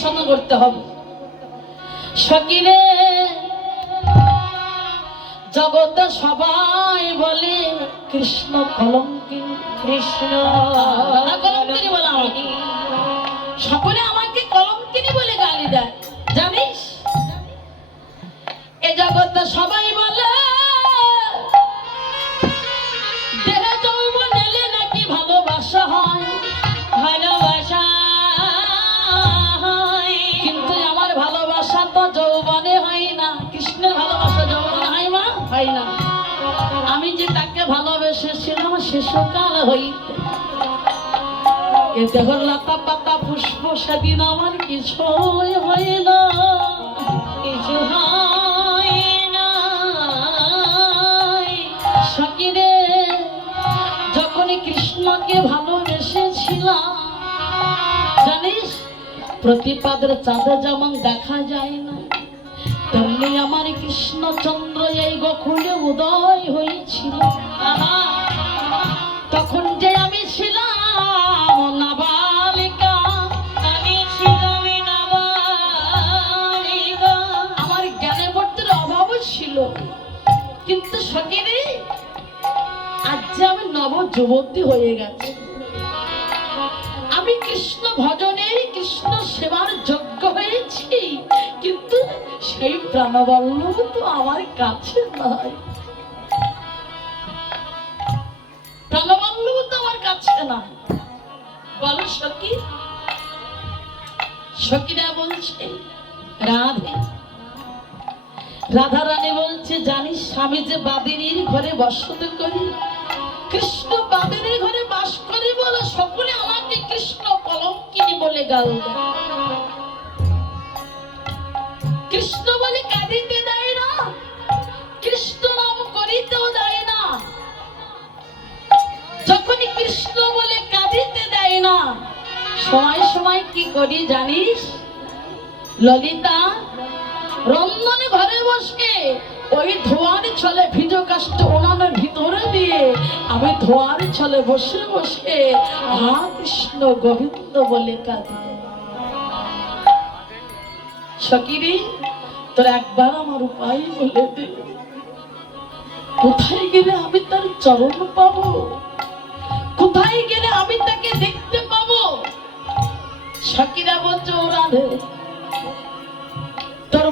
সাধনা করতে হবে। সকিরে জগতে সবাই বলে কৃষ্ণ কলঙ্কি, কৃষ্ণ কলঙ্কিনী বলে আমাকে, সকলে আমাকে কলঙ্কিনী বলে গালি দেয়। জানিস এ জগতে সবাই বলে দেহ যৌবন এলে নাকি ভালোবাসা হয়, ভালোবাসা হয়, কিন্তু আমার ভালোবাসা তো যৌবনে হয় না। কৃষ্ণের ভালোবাসা যৌবনে হয় মা, হয় না। আমি যে তাকে ভালোবেসেছিলাম শিশুকাল হইতে, এ দেহ লতা পাতা পুষ্প সেদিন আমার কিছুই হয় না, কিছু হয় না। সকিরে যখনই কৃষ্ণকে ভালোবেসেছিলাম, জানিস প্রতিপাদের চাঁদে যেমন দেখা যায় না, তেমনি আমার কৃষ্ণচন্দ্র এই গোকুলে উদয় হয়েছিল। তখন যে আমি ছিলাম নাবালিকা, আমি ছিলাম নাবালিকা, আমার জ্ঞানে বুদ্ধির অভাব ছিল। কিন্তু সকিরে আজ যে আমি নব যুবতী হয়ে গেছি, আমি কৃষ্ণ ভজনের কৃষ্ণ সেবার যোগ্য হয়েছি, কিন্তু সেই প্রাণবল্লভ তো আমার কাছে নাই, প্রাণবল্লভ তো আমার কাছে নাই। বলো সখী, সখীরা বলছে রাধে, রাধা রানী বলছে জানিস আমি যে বাদিনীর ঘরে বসত করি, কৃষ্ণ বাদিনীর ঘরে বাস করি বলে সকলে আমাকে কৃষ্ণ কলঙ্কিনী বলে গাল দেয়। কৃষ্ণ বলে কাঁদিতে দেয় না, কৃষ্ণ নাম করিতেও দেয় না। যখনই কৃষ্ণ বলে কাঁদিতে দেয় না, সময় সময় কি করি জানিস ললিতা, রন্ধনে ঘরে বসে ওই ধোয়ার ছলে ভিজ কাষ্ট ওনানের ভিতরে দিয়ে আমি ধোয়ার ছলে বসে বসে হা কৃষ্ণ গোবিন্দ বলে কাঁদি। সকিরি তোর একবার আমার উপায় বলে দে, কোথায় গেলে আমি তার চরণ পাবো, কোথায় গেলে আমি তাকে দেখতে পাবো। সকিরা বলছে ও রাধে, তোর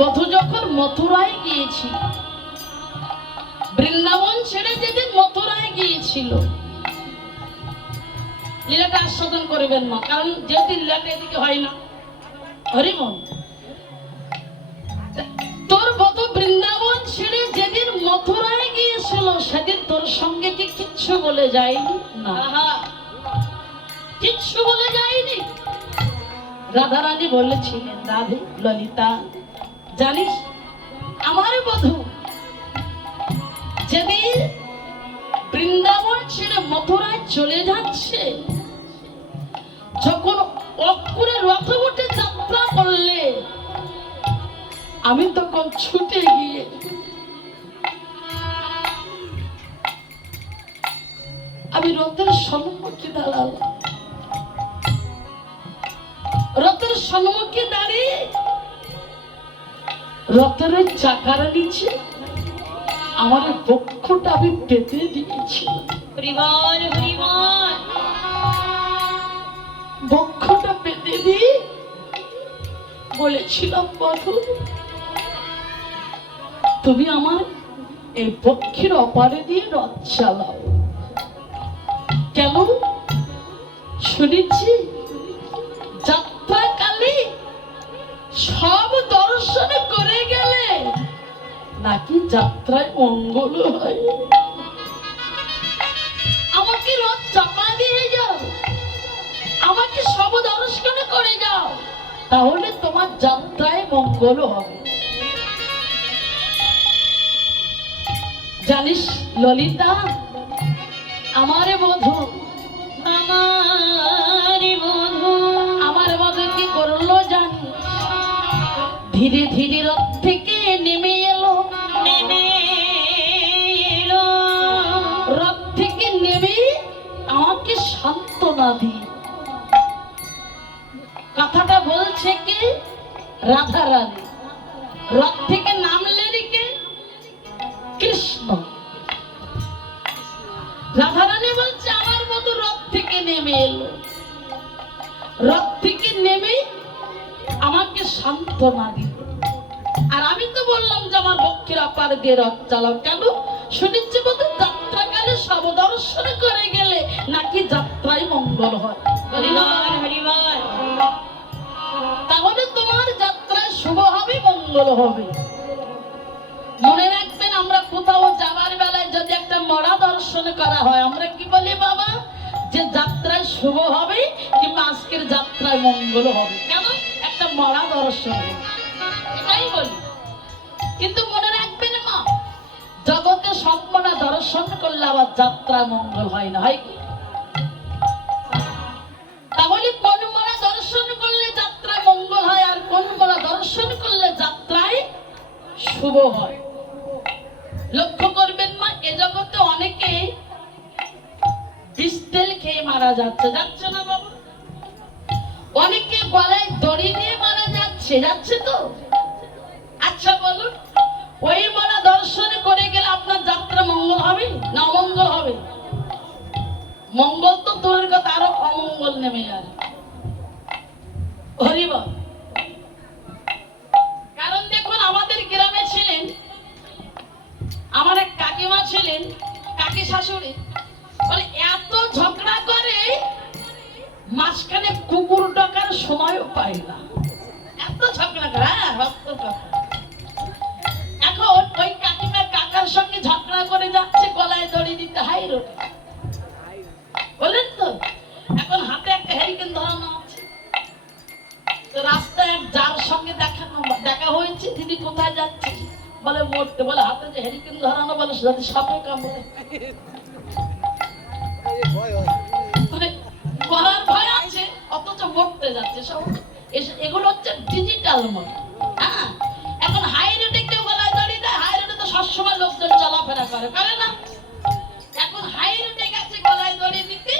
বধূ যখন মথুরায় গিয়েছি, বৃন্দাবন ছেড়ে যেদিন মথুরায় গিয়েছিল, লীলাটা আস্বাদন করবেন না, কারণ যেদিন লীলাটা এদিকে হয় না। হরিমন, তোর বধূ বৃন্দাবন ছেড়ে যেদিন মথুরায় গিয়েছিল, সেদিন তোর সঙ্গে কি কিচ্ছু বলে যায়নি? না, কিচ্ছু বলে যায়নি। রাধারানী বলেছিলেন রাধে ললিতা, জানিস আমার বধূ যেদিন বৃন্দাবন ছেড়ে মথুরায় চলে যাচ্ছে, যখন অক্ষরে রথ উঠে যাত্রা করলে, আমি তখন ছুটে গিয়ে আমি রথের সম্মুখে দাঁড়ালাম। রথের সম্মুখে দাঁড়িয়ে রথের চাকার নিচে আমার বক্ষটা আমি পেতে দিয়েছিলাম। বক্ষটা পেতে দিয়ে বলেছিলাম বধূ, তুমি আমার এই বক্ষের অপারে দিয়ে রথ চালাও। কেন? শুনেছি যাত্রাকালে সব দর্শন করে গেলে নাকি যাত্রায় মঙ্গল হয়। আমাকে রথ চাপা দিয়ে যাও, আমাকে সব দর্শন করে যাও, তাহলে তোমার যাত্রায় মঙ্গল হবে। জানিস ললিতা, আমার বধূ কি করলো জানিস? ধীরে ধীরে রথ থেকে নেমে এলো, রথ থেকে নেমে আমাকে সান্ত্বনা দিয়ে রাধা রানী। রথ থেকে নামলে কে? কৃষ্ণ। রাধা রানী বলছে আমার মতো রথ থেকে নেমে এলো, রথ থেকে নেমে আমাকে সান্ত্বনা দিল। আর আমি তো বললাম যে আমার বক্ষের অপার দিয়ে রথ চালাও। কেন? শুনেছি বোধ যাত্রাকালে সব দর্শন করে গেলে নাকি যাত্রায় মঙ্গল হয়। তাহলে তোমার যাত্রায় শুভ হবে, মঙ্গল হবে। মনে রাখবেন, আমরা কোথাও যাবার বেলায় যদি একটা মরা দর্শন করা হয়, আমরা কি বলি বাবা? যে যাত্রায় শুভ হবে কিংবা আজকের যাত্রায় মঙ্গল হবে। কেন? একটা মরা দর্শন, এটাই বলি। কিন্তু মনে রাখবেন মা, জগতে সব মরা দর্শন করলে আবার যাত্রায় মঙ্গল হয় না, হয় কি? তাহলে কোন মরা দর্শন করলে যাত্রায় মঙ্গল হয় আর কোন মরা দর্শন করলে যাত্রায় শুভ হয়? লক্ষ্য করবেন মা, এ জগতে অনেকে বিষ তেল খেয়ে মারা যাচ্ছে, যাচ্ছে না বাবা? অনেকে গলায় দড়ি দিয়ে মারা যাচ্ছে, যাচ্ছে তো? আচ্ছা বলুন, ওই মারা দর্শন করে গেলে আপনার যাত্রা মঙ্গল হবে না অমঙ্গল হবে? মঙ্গল তো দূরের কথা, আরো অমঙ্গল নেমে যাবে। হরিবল। কারণ দেখুন, আমাদের গ্রামে ছিলেন আমার এক কাকিমা, ছিলেন কাকি শাশুড়ি, বলে এত ঝগড়া করে মাঝখানে কুকুর ডাকার সময়ও পায় না, এত ঝগড়া করে। এখন ওই কাকিমা কাকার সঙ্গে ঝগড়া করে যাচ্ছে, গলায় দড়ি দিতে হাই রোডে, বলেন তো? এখন হাতে একটা হেরিকেন ধরানো আছে, তো রাস্তায় এক যার সঙ্গে দেখা হয়েছে, দিদি কোথায় যাচ্ছে? বলে মরতে। বলে হাতে যে হেরিকেন ধরানো, বলে যদি সাপে কামড়ে, মরার ভয় আছে অথচ মরতে যাচ্ছে সব। এগুলো হচ্ছে ডিজিটাল মোড। হ্যাঁ, এখন হাই রোডে কেউ গলায় দড়ি দেয়? হাই রোডে তো সবসময় লোকজন চলাফেরা করে, পারে না? এখন হাই রোডে গেছে গলায় দড়ি দিতে,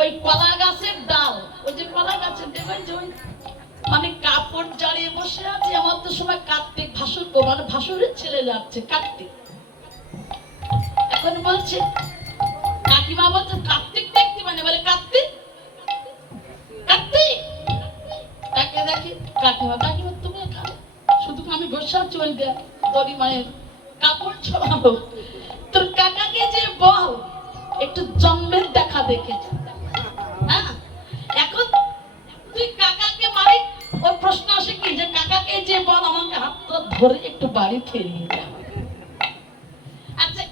ওই কলা গাছের ডাল, ওই যে কলা গাছের দেখবেন যে ওই মানে কাপড় জড়িয়ে বসে আছে। আমার তো সময় কার্তিক ভাসুর, মানে ভাসুরের ছেলে যাচ্ছে কার্তিক। এখন বলছে কাকিমা, বলছে কার্তিক দেখতে, মানে বলে কার্তিক কার্তিক। তাকে দেখি কাকিমা, কাকিমা তুমি এখানে? শুধু আমি বসে আছি, ওই দড়ি মানে কাপড় ছড়ানো। তোর কাকাকে যে বল একটু জন্মের দেখা দেখেছে। হ্যাঁ, এখন তুই কাকাকে মারি, ওর প্রশ্ন আসে কি যে কাকাকে যে বল আমাকে হাতটা ধরে একটু বাড়ি ফিরিয়ে দেয়। আচ্ছা,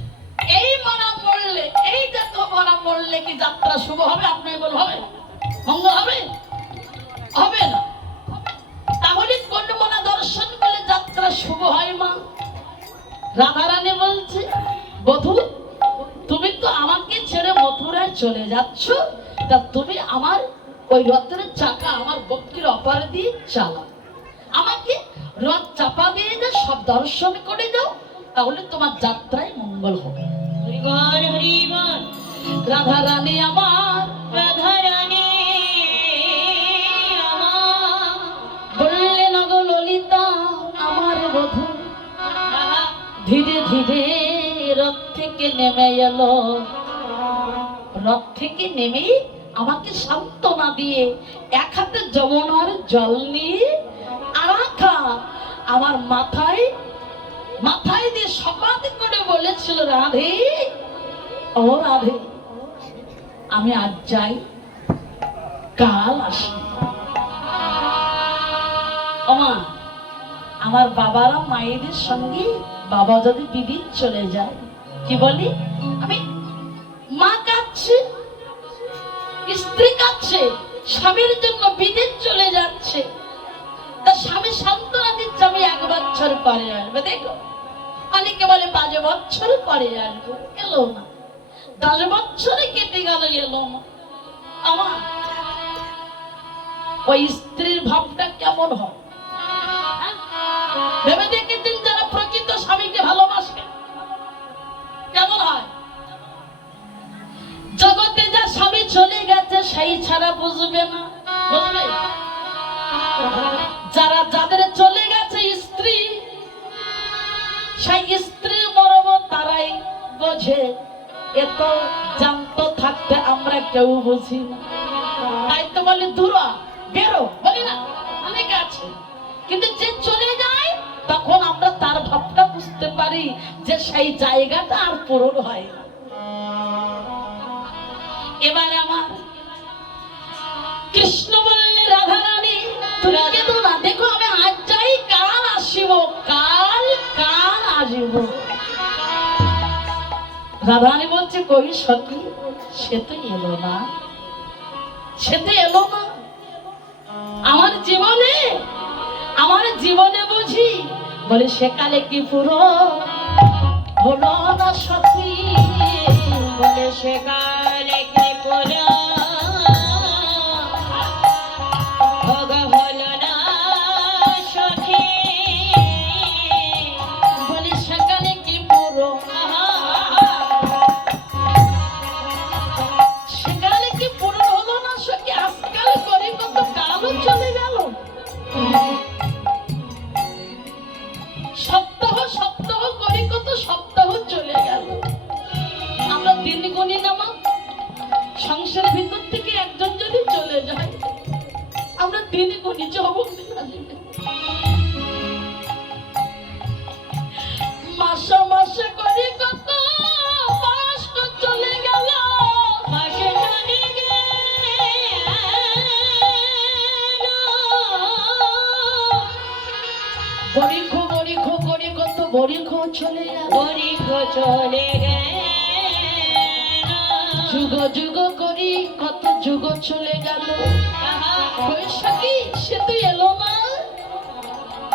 এই মরা মরলে, এই যত মরা মরলে কি যাত্রা শুভ হবে? আপনি বল হবে? মঙ্গল হবে? হবে না। তাহলে কোন মরা দর্শন করলে যাত্রা শুভ হয় মা? রাধা রানী বলছে, বধূ তুমি তো আমাকে ছেড়ে মথুরায় চলে যাচ্ছ, তা তুমি আমার ওই রথের চাকা আমার বক্ষের অপার দিয়ে চালাও, আমাকে রথ চাপা দিয়ে যা, সব দর্শন করে যাও, তাহলে তোমার যাত্রায় মঙ্গল হবে। হরিবল হরিবল। রাধা রানী আমার, রাধা রানী আমার, বললেন গো ললিতা আমার বধূ, ধীরে ধীরে রথ থেকে নেমে এলো। রথ থেকে নেমে আমাকে সান্ত্বনা দিয়ে এক হাতে যমুনার জল নিয়ে আর আমার মাথায় মাথায় দিয়ে শপথ করে বলেছিল, রাধে ও রাধে, আমি আজ যাই, কাল আসি। ওমা, আমার বাবারা মায়েদের সঙ্গে, বাবা যদি বিদিন চলে যায়, কি বলি আমি? মা কাঁদছে, স্ত্রী কাঁদছে, স্বামীর জন্য বিদেশ চলে যাচ্ছে, তার স্বামী সান্ত্বনা দিচ্ছে আমি 1 বছর পরে আসবে। দেখো, অনেকে বলে 5 বছর পরে আসবো, এলো না। 10 বছরে কেটে গেল, এলো না। আমার ওই স্ত্রীর ভাবটা কেমন হয় ভেবে দেখেছেন? যারা প্রকৃত স্বামীকে ভালোবাসে কেমন হয়? জগতে যা স্বামী চলে গেছে সেই ছাড়া বুঝবে না, বুঝবে? যারা যাদের চলে বোঝে, এত জানতো থাকতে আমরা কেউ বুঝি না। তাই তো বলে দূরা বেরো, বলি না, অনেকে আছে। কিন্তু যে চলে যায় তখন আমরা তার ভাবটা বুঝতে পারি যে সেই জায়গাটা আর পূরণ হয় না। এবার আমার কৃষ্ণ বললে রাধা রানী তুমি কেঁদো না, দেখো আমি আজ যাই কাল আসিব, কাল কাল আসিব। রাধা রানী বলছে কই সখী, সে তো এলো না, সে তো এলো না। আমার জীবনে বুঝি, বলে সেকালে কি পুরো হলো না সখী, বলে সেকালে কি পুরো হলো না সখী, বলে সেকালে কি পুরো, সেকালে কি পুরো হলো না সখী, আজকাল করে কত কালও চলে গেল। সপ্তাহ সপ্তাহ করে কত সপ্তাহ চলে গেল। আমরা দিন গুনি না মা, সংসারের ভিতর থেকে একজন যদি চলে যায় আমরা দিন গুনি, যৌবন দিন আসবে, মাসে মাসে করে কত মাস চলে গেল, মাসে চলে গেল, বরিখ বরিখ করে কত বরিখ চলে গেল, বরিখ চলে গেল, যুগ যুগ করি কত যুগ চলে গেল। বৈশাখী সে তো এলো না।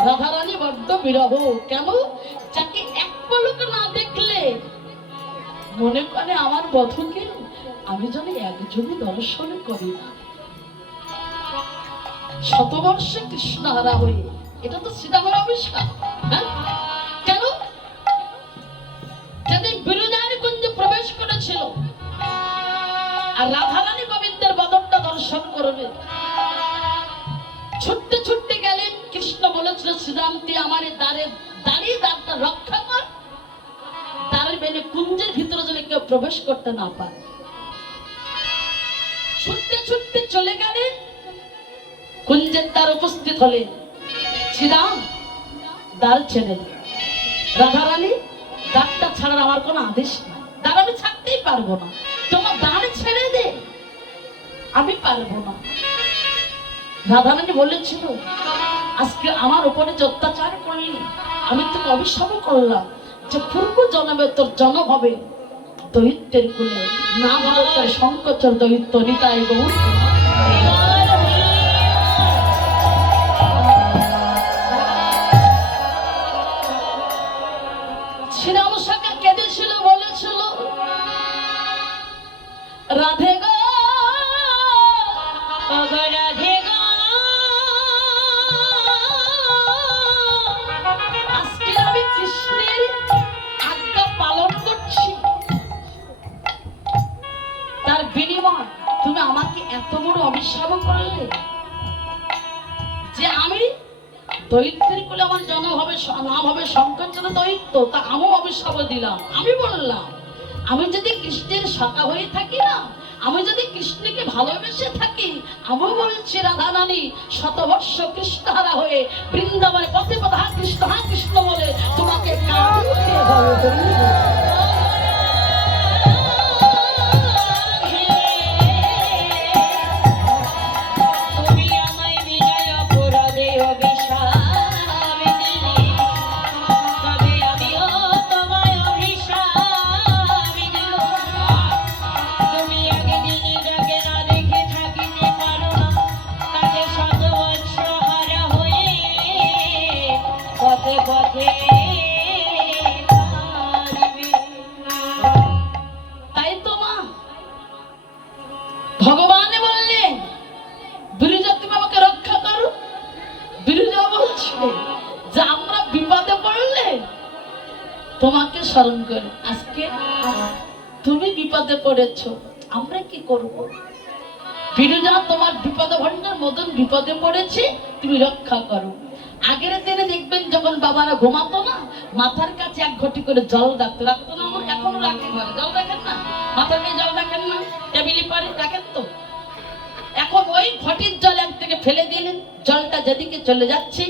রাধা রানী বড্ড বিরহ, কেন? যাকে এক পলক না দেখলে মনে করে আমার বধূকে আমি যেন একজনই দর্শন করি না। শতবর্ষে কৃষ্ণহারা হয়ে, এটা তো শ্রীরামের আবিষ্কার। হ্যাঁ, কেন? যেদিন বিরজার কুঞ্জে প্রবেশ করেছিল আর রাধা রানী গোবিন্দের বদনটা দর্শন করবে, ছুটতে ছুটতে গেলেন। কৃষ্ণ বলেছিল শ্রীরাম তুই আমার দাঁড়িয়ে দ্বারটা রক্ষা কর, দ্বারের বেনে কুঞ্জের ভিতরে যেন কেউ প্রবেশ করতে না পারে। ছুটতে ছুটতে চলে গেলেন, কুঞ্জের দ্বার উপস্থিত হলেন। শ্রীরাম দ্বার ছেড়ে দিন। রাধা রানী দ্বারটা ছাড়ার আমার কোনো আদেশ নাই, দ্বার আমি ছাড়তেই পারবো না, তোমার দ্বার ছেড়ে দে, আমি পারবো না। রাধা রানী বলেছিল আজকে আমার উপরে যে অত্যাচার করলি, আমি তোকে অভিশাপ করলাম যে পূর্ব জন্মে তোর জন্ম হবে দৈত্যের কুলে, নাম হলো তোর শঙ্কচর দৈত্য নিতাই গৌর। শ্রীরাম সাকে কেঁদেছিল, বলেছিল রাধে গো রাধে গো, আজকে আমি কৃষ্ণের আজ্ঞা পালন করছি, তার বিনিময় তুমি আমাকে এত বড় অভিশাপ করলে যে আমি দৈত্যের কুলে আমার জন্ম হবে, নাম হবে শঙ্করচন্দ্র দৈত্য, তা আমিও অভিশাপ দিলাম। আমি বললাম আমি যদি কৃষ্ণের সখা হয়ে থাকি না, আমি যদি কৃষ্ণকে ভালোবেসে থাকি, আমিও বলছি রাধা রানী শতবর্ষ কৃষ্ণহারা হয়ে বৃন্দাবনে পথে পথে হা কৃষ্ণ বলে তোমাকে কাঁদতে হবে। তাই তো মা ভগবান বললেন বিরজা তুমি আমাকে রক্ষা করো। বিরজা বলছে যে আমরা বিপদে পড়লে তোমাকে স্মরণ করি, আজকে তুমি বিপদে পড়েছো, আমরা কি করব? বিরজা তোমার বিপদে ভণ্ডার মদন বিপদে পড়েছে, তুমি রক্ষা করো। আগের দিনে দেখবেন যখন বাবারা ঘুমাতো না, মাথার কাছে এক ঘটি করে জল রাখতো না, এখন রাখে ঘরে, জল রাখেন না, মাথার গায়ে জল রাখেন না, টেবিলে পরে রাখেন তো। এখন ওই ঘটির জল একদিকে ফেলে দিলেন, জলটা যেদিকে চলে যাচ্ছে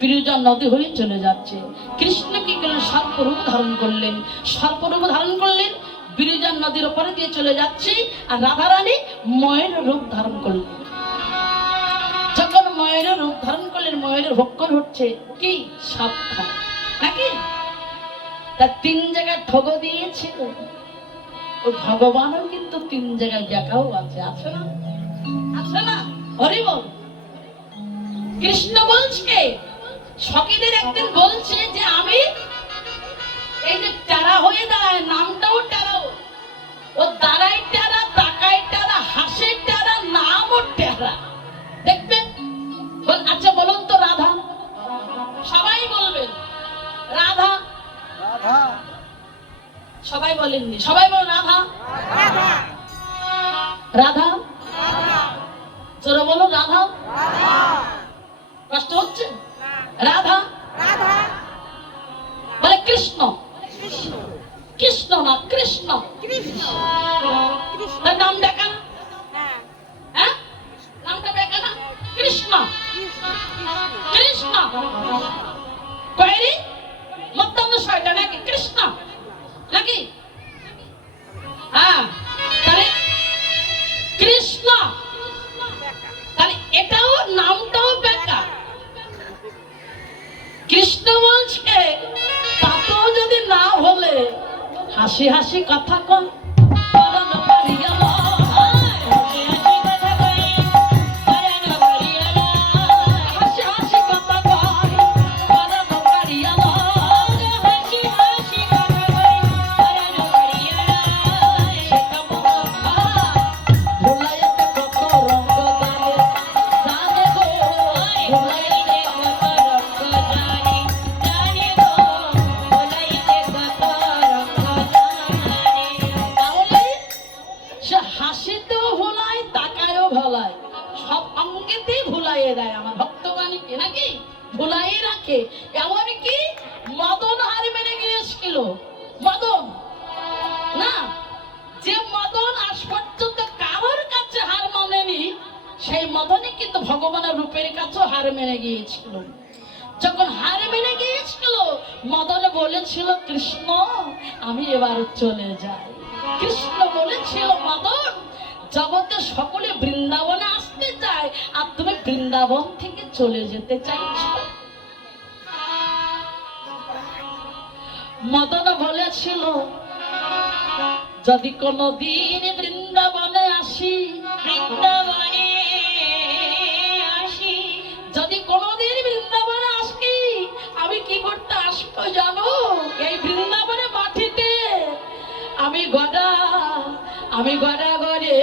বিরজা নদী হয়ে চলে যাচ্ছে। কৃষ্ণ কি করলেন? সর্পরূপ ধারণ করলেন, সর্পরূপ ধারণ করলেন, বিরজা নদীর ওপরে দিয়ে চলে যাচ্ছে। আর রাধারানী ময়ের রূপ ধারণ করলেন। যখন ময়ের রূপ ধারণ করলেন, ময়ের ভক্ষণ হচ্ছে কি সাপ খায় নাকি? তার তিন জায়গায় ঠগ দিয়েছিল। ও ভগবানও কিন্তু তিন জায়গায় দেখাও আছে, আছে না? আছে না? হরি বল। কৃষ্ণ বলছে, সখীদের একদিন বলছে যে আমি এই যে টেরা হয়ে দাঁড়ায়, নামটাও টেরাও, ও দাঁড়ায় টেরা, তাকায় টেরা, হাসে টেরা, নামও টেরা। দেখবেন? আচ্ছা বলুন তো রাধা, সবাই বলবেন রাধা, রাধা সবাই বলেননি, সবাই বল রাধা, রাধা রাধা, জোরে বলো রাধা। কষ্ট হচ্ছে? রাধা রাধা বলে কৃষ্ণ, কৃষ্ণ না কৃষ্ণ, তার নাম দেখা না? হ্যাঁ, নামটা দেখা না? কৃষ্ণ, কৃষ্ণ কয়রি মধ্যাহ্ন ছয়টা নাকি? কৃষ্ণ নাকি? হ্যাঁ, তাহলে কৃষ্ণ, তাহলে এটাও নামটাও বেকার। কৃষ্ণ বলছে তাতেও যদি না হলে হাসি হাসি কথা কন, এমনকি মদন হার মেনে গিয়েছিল। মদন না, যে মদন আজ পর্যন্ত কারোর কাছে হার মানেনি, সেই মদনই কিন্তু ভগবানের রূপের কাছে হার মেনে গিয়েছিল। যখন হার মেনে গিয়েছিল, মদন বলেছিল কৃষ্ণ আমি এবার চলে যাই। কৃষ্ণ বলেছিল মদন জগতে সকলে বৃন্দাবনে আসতে চায়, আর তুমি বৃন্দাবন থেকে চলে যেতে চাইছো। মদন বলেছিল যদি কোনদিন বৃন্দাবনে আসি, বৃন্দাবনে আসি, যদি কোনদিন বৃন্দাবনে আসি, আমি কি করতে আসবো জানো? এই বৃন্দাবনে মাটিতে আমি গড়া, আমি গড়া গড়ে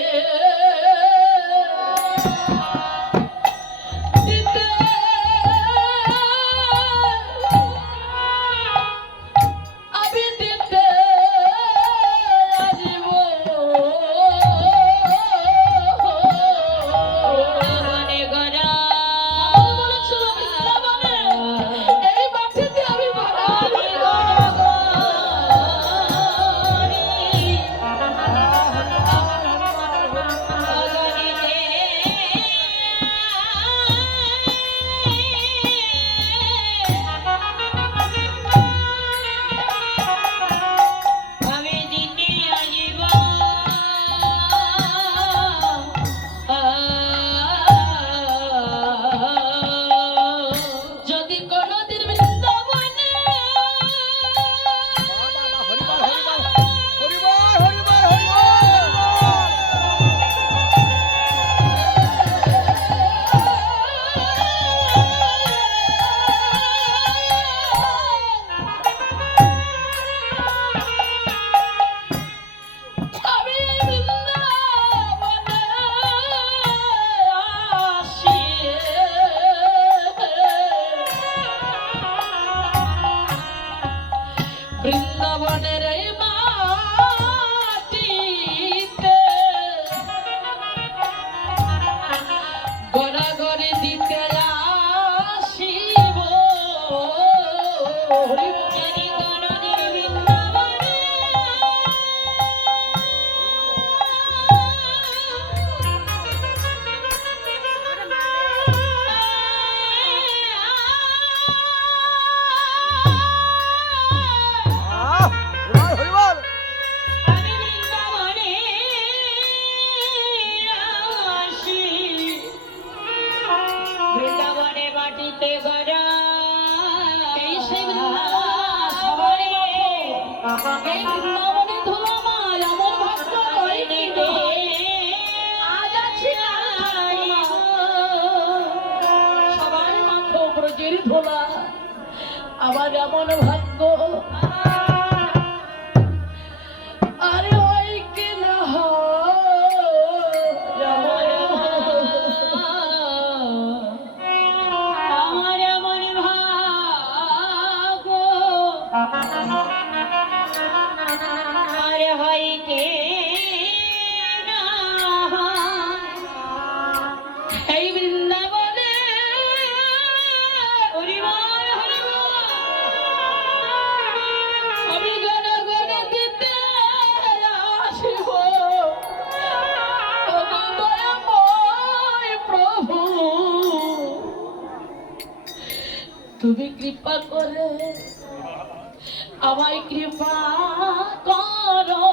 এই সেই বৃন্দাবন সবাই এই বৃন্দাবনে ধুলো মা এমন ভাগ্য হয় কি আজ আছি সবাই মাখো ব্রজের ধোলা আমার এমন ভাগ্য আরে ওই কি না আমার এমন ভাগ্য আরে হয় কে না এই বৃন্দাবনে হরিবার আমি গনে গনে দিতে আসিব দয়াময় প্রভু তুমি কৃপা করে আমায় কৃপা করো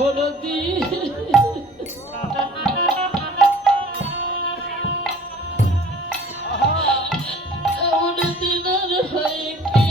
বলদি এমন দিনের হয় কে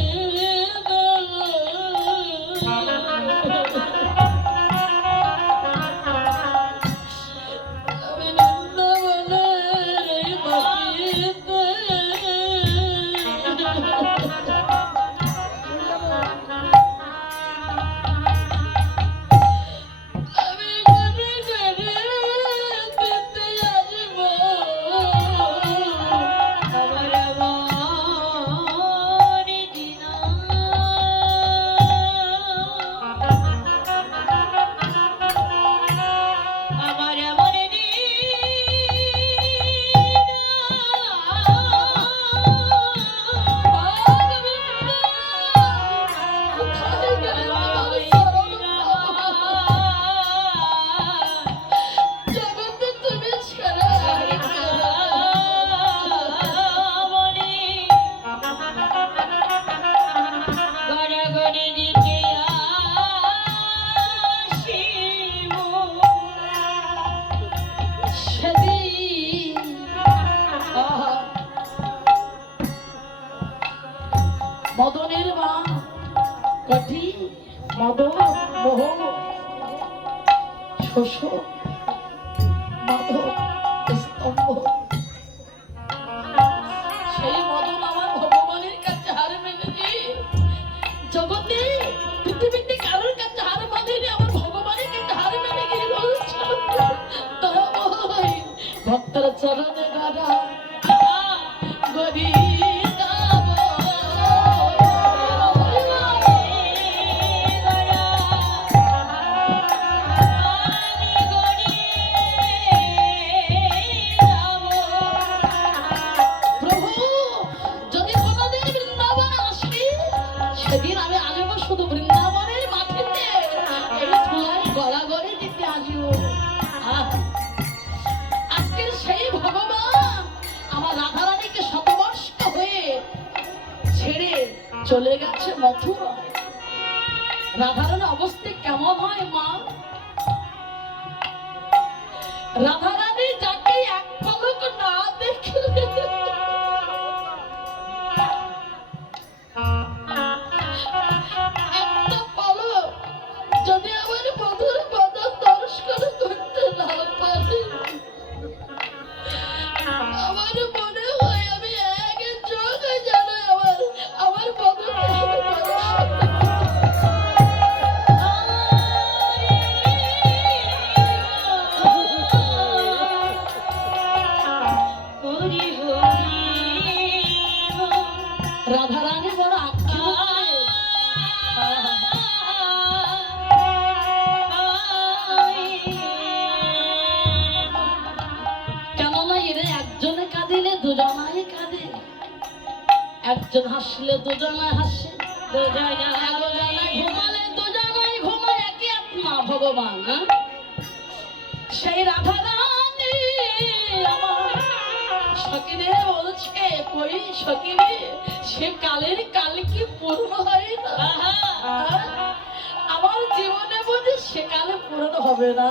মদনের মা কটি মদন মোহ শোষ মাধব স্তম্ভ সেই মদন আমার ভগবানের কাছে হার মেনেছি জগতে পৃথিবীতে কারোর কাছে হার মানেনি আমার ভগবানের কাছে হার মেনে গিয়ে বলছো ভক্তর চরণে গাড়া গরি সেদিন আমি আসবো শুধু বৃন্দাবনের মাটিতে এই ধুলাই গড়াগড়ি দিতে আসবো আজকের সেই ভগবান আমার রাধারানীকে শতবর্ষ হয়ে ছেড়ে চলে গেছে মথুরা রাধারানীর অবস্থা কেমন হয় মা রাধারানী যাকে এক পলক না দেখলে যদি আমার মধুর বদন দর্শন করতে না পারি আমার মনে হয় আমি এক চোখে যেন আমার মধুর রাধারানী বড় কেননা এরা একজনে কাঁদিলে দুজনাই কাঁদে একজন হাসলে দুজনে হাসে, ঘুমালে দুজনাই ঘুমায়, একই আত্মা ভগবান। সেই রাধা রানী আমার সখিরে বলছে, কই সখিরে সে কালের কাল কি পূর্ণ হয় না? আমার জীবনে বুঝি সে কালে পূরণ হবে না।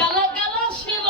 কালা কালা ছিল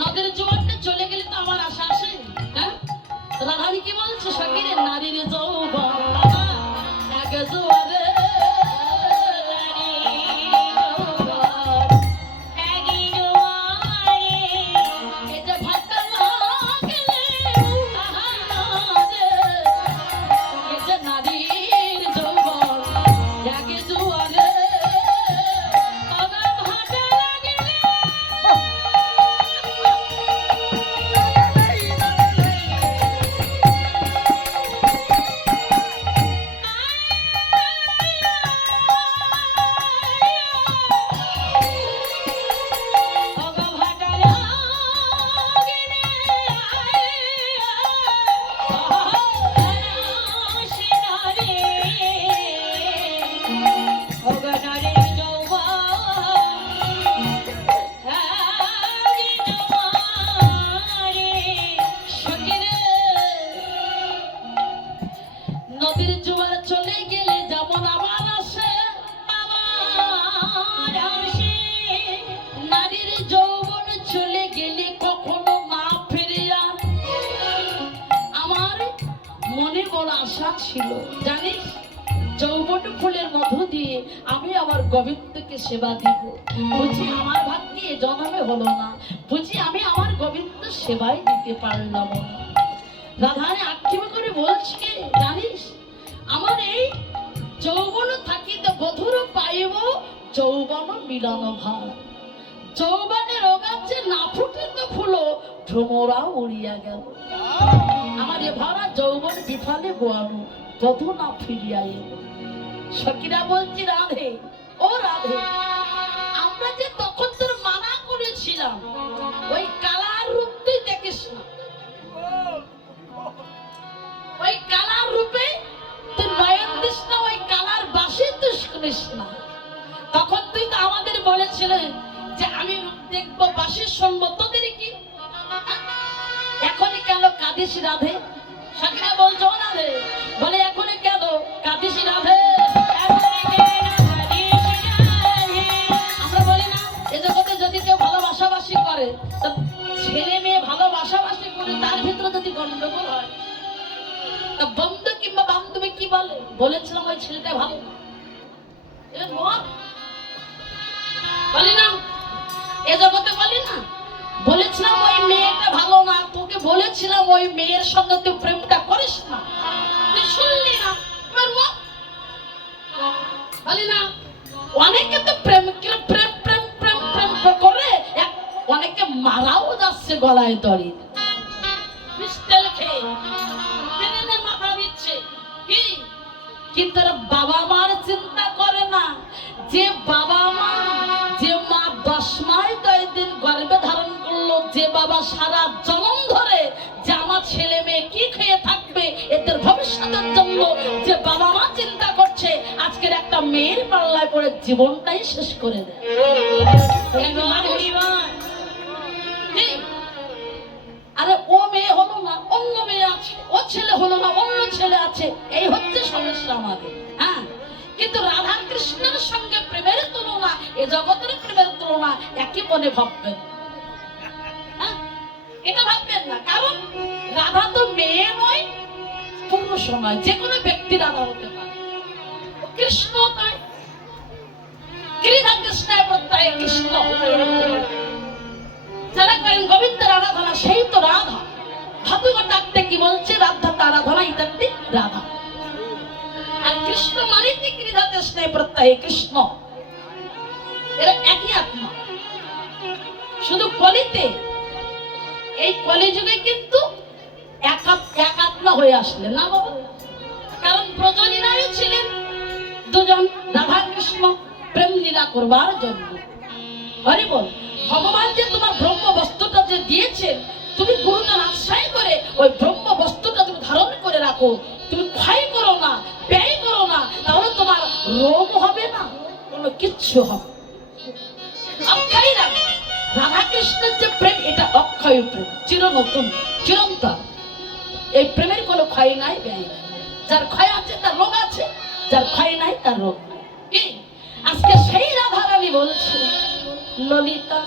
নদের জোয়ারটা চলে গেলে তো আমার আশা আসে। রাধানি কি বলছে, সখীরে নারীর যৌবন এক জোয়ারে নদীর জোয়ার চলে গেলে যেমন আবার আসে, নারীর যৌবন চলে গেলে কখনো না ফিরিয়া। আমার মনে বড় আশা ছিল জানিস, যৌবন ফুলের মধ্য দিয়ে আমি আমার গোবিন্দকে সেবা দিব। বুঝি আমার ভাগ্যে এ জন্মে হলো না, বুঝি আমি আমার গোবিন্দ সেবাই দিতে পারলাম না। রাধারে আক্ষেপ করে বলছি জানিস, আমার এই যৌবন থাকিতে বধুর পাইব যৌবন মিলন ভার। যৌবনে রোগাচ্ছে না ফুটিত ফুল ভ্রমরা উড়িয়া গেল। আমার এ ভরা যৌবন বিফলে গোয়ানো বধু না ফিরিয়া এলো। সখীরা বলছি রাধে, ও রাধে, আমরা যে তখন তোর মানা করেছিলাম ওই কালার রূপ তুই দেখিস না, ওই কালার রূপে তুই নয়ন দিস না, ওই কালার বাসে তুই শুনিস না। তখন তুই তো আমাদের বলেছিলেন যে আমি রূপ দেখবো বাসে শুনবো, তোদের কি এখনই কেন কাঁদিস রাধে? সখীরা বলছো রাধে, বলে এখনই কেন কাঁদিস রাধে? আমরা বলি না এ জগতে যদি কেউ ভালোবাসাবাসি ভালো না, বলি না এ জগতে, বলি না বলেছিলাম ওই মেয়েটা ভালো না, তোকে বলেছিলাম ওই মেয়ের সঙ্গে তুই প্রেমটা করিস না, তুই শুনলি না, বলি না অনেকে তো প্রেম প্রেম প্রেম প্রেম প্রেম করে, অনেকে মারাও যাচ্ছে গলায় দড়ি পিস্তল খেয়ে, মাথা দিচ্ছে কি, কিন্তু বাবা মার চিন্তা করে না, যে বাবা মা, যে মা 10 মাস 10 দিন গর্ভে ধারণ করলো, যে বাবা সারা জন্ম ধরে যে আমার ছেলে মেয়ে কি খেয়ে থাকবে এদের ভবিষ্যতের জন্য যে বাবা মা চিন্তা করছে, আজকের একটা মেয়ের পাল্লায় পড়ে জীবনটাই শেষ করে দেয়। আরে ও মেয়ে হলো না, অন্য মেয়ে আছে, ও ছেলে হলো না, অন্য ছেলে আছে, এই হচ্ছে সমস্যা আমাদের। হ্যাঁ, কিন্তু রাধা কৃষ্ণের সঙ্গে প্রেমের তুলনা, এ জগতের প্রেমের তুলনা একই মনে ভাববেন, হ্যাঁ এটা ভাববেন না, কারণ রাধা তো মেয়ে নয়, পুরুষ নয়, যে কোনো ব্যক্তি রাধা হতে পারে, কৃষ্ণ তাই রাধা কৃষ্ণের প্রত্যয় কৃষ্ণ, যারা করেন গোবিন্দের আরাধনা সেই তো রাধা। ভাগবত ডাকতে কি বলছে, রাধা আরাধনা ইত্যাদি রাধা, আর কৃষ্ণ মানে রাধা কৃষ্ণের প্রত্যয় কৃষ্ণ, এরা একই আত্মা। শুধু কলিতে, এই কলিযুগে কিন্তু এক আত্মা হয়ে আসলেন না বাবা, কারণ প্রযোজনায় ছিলেন দুজন, রাধা কৃষ্ণ প্রেম লীলা করবার জন্য। হরি বল, ভগবান যে তোমার ব্রহ্ম বস্তুটা যে দিয়েছেন, তুমি গুরুজন আশ্রয় করে ওই ব্রহ্ম বস্তুটা তুমি ধারণ করে রাখো, তুমি ক্ষয় করো না, ব্যয় করো না, তাহলে তোমার রোগ হবে না, কোনো কিচ্ছু হবে অক্ষয় রাখো। রাধা কৃষ্ণের যে প্রেম, এটা অক্ষয় প্রেম, চির নতুন, চিরন্তন। এই প্রেমের কোনো ক্ষয় নাই, ব্যয় নাই। যার ক্ষয় আছে তার রোগ আছে, যার ক্ষয় নাই তার রোগ নাই। কি আজকে সেই রাধা রানী বলছে, ললিতা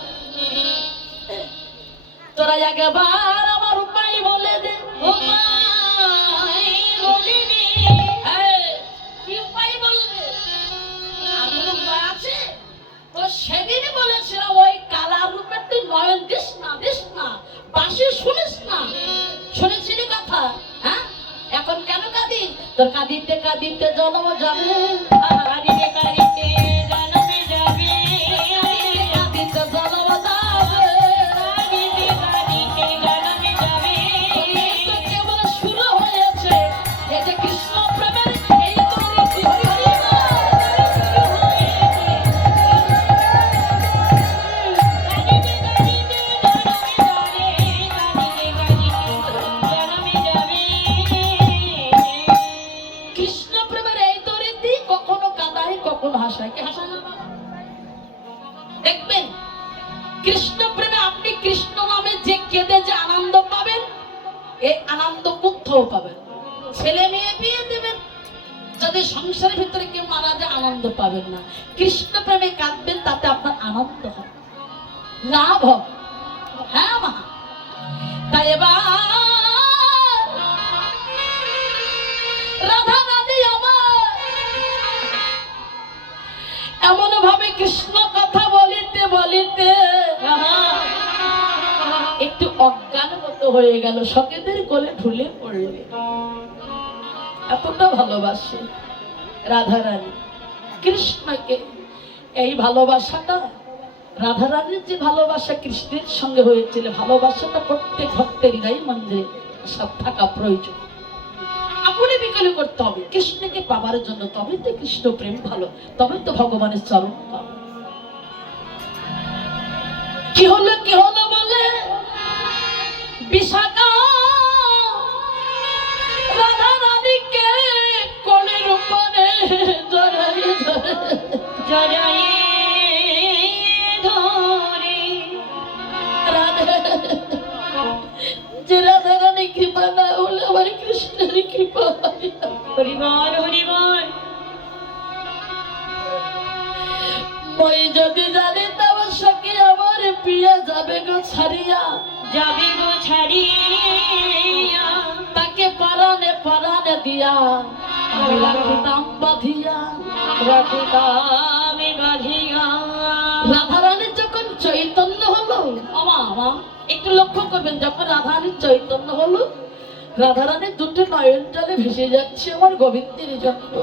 তোরা একবার আমার উপায় বলে দে, কি উপায় বলবে, আমার উপায় আছে। তো সেদিনই বলেছিলাম ওই কালা রূপের তুই নয়ন দিস না, দিস না, বাসি শুনিস না, শুনেছিলি কথা? হ্যাঁ, এখন কেন কাঁদি? তোর কাঁদিতে কাঁদিতে জন্ম যাবে, কাঁদিতে কাঁদিতে জন্মে যাবে, কাঁদিতে জন্ম যাবে, কাঁদিতে কাঁদিতে জন্মে যাবে। কেবল শুরু হয়েছে এই যে কৃষ্ণ প্রেমের এই তরীতি, হরি হরি দেখবেন। কৃষ্ণ প্রেমে আপনি কৃষ্ণ নামে যে কেঁদে যে আনন্দ পাবেন, এই আনন্দ কোথাও পাবেন। ছেলে মেয়ে বিয়ে দেবেন, যদি সংসারের ভিতরে কেউ মারা যায় আনন্দ পাবেন না। কৃষ্ণ প্রেমে কাঁদবেন, তাতে আপনার আনন্দ হবে, লাভ হবে। হ্যাঁ মা, তাই এবার রাধা রানী আমার এমন ভাবে কৃষ্ণ কথা বলিতে বলিতে একটু অজ্ঞান মতো হয়ে গেল, সখীদের কোলে ঢুলে পড়লে। এতটা ভালোবাসে রাধা রানী কৃষ্ণকে। এই ভালোবাসাটা, রাধা রানীর যে ভালোবাসা কৃষ্ণের সঙ্গে হয়েছিল, ভালোবাসাটা প্রত্যেক ভক্তের হৃদয় মন্দিরে সব থাকা প্রয়োজন। আপনি বিকল করতে হবে কৃষ্ণকে পাবার জন্য, তবে তো কৃষ্ণ প্রেম ভালো, তবে তো ভগবানের চরণ পাবে। কি হলো কি হলো বলে বিশাখা রাধা রানীকে কোলের উপরে জড়াই জড়াই ধরে, যে রাধা রানী কৃপা না হলে আমার কৃষ্ণের কৃপা হয় না। হরিবল হরিবল। মই যদি জানি তবে সখী আমার পিয়া যাবে গো ছাড়িয়া, যাবে গো ছাড়িয়া, তাকে পরানে পরানে দিয়া আমি রাখিতাম বাঁধিয়া, রাখিতাম বাঁধিয়া। রাধারানীর যখন চৈতন্য হলো, আমা একটু লক্ষ্য করবেন, যখন রাধারানীর চৈতন্য হলো, রাধারানীর দুটো নয়ন জলে ভেসে যাচ্ছে আমার গোবিন্দের জন্য।